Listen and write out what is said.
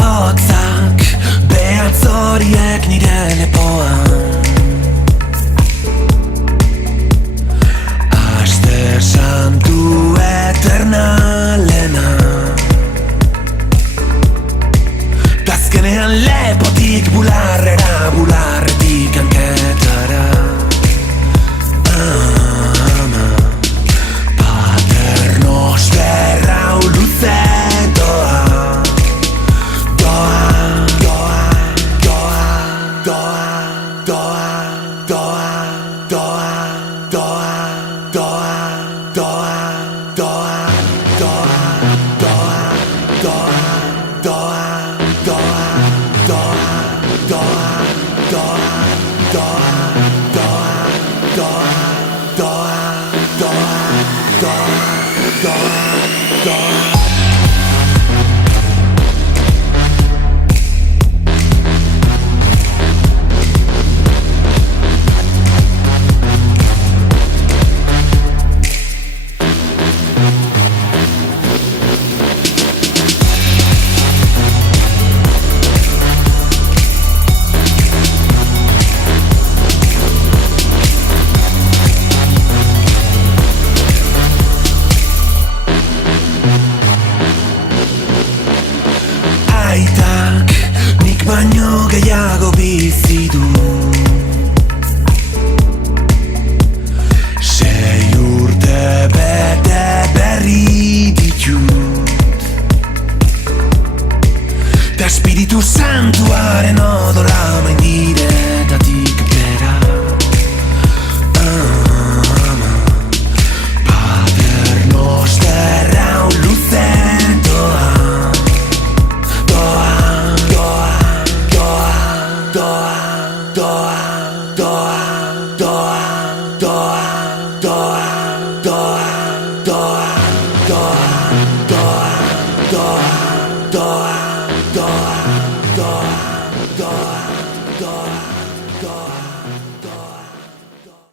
Hotzak behatz horiek nire lepoan Aste santu eternalena Tazkenean lepotik bularrera, bularretik hanketara Paternos berrau luze Aitak nik baino gehiago bizi du Sei urte bete berri ditut Ta espiritu santuaren odora maindiretatik bera Paternos terrau luzen doa Doa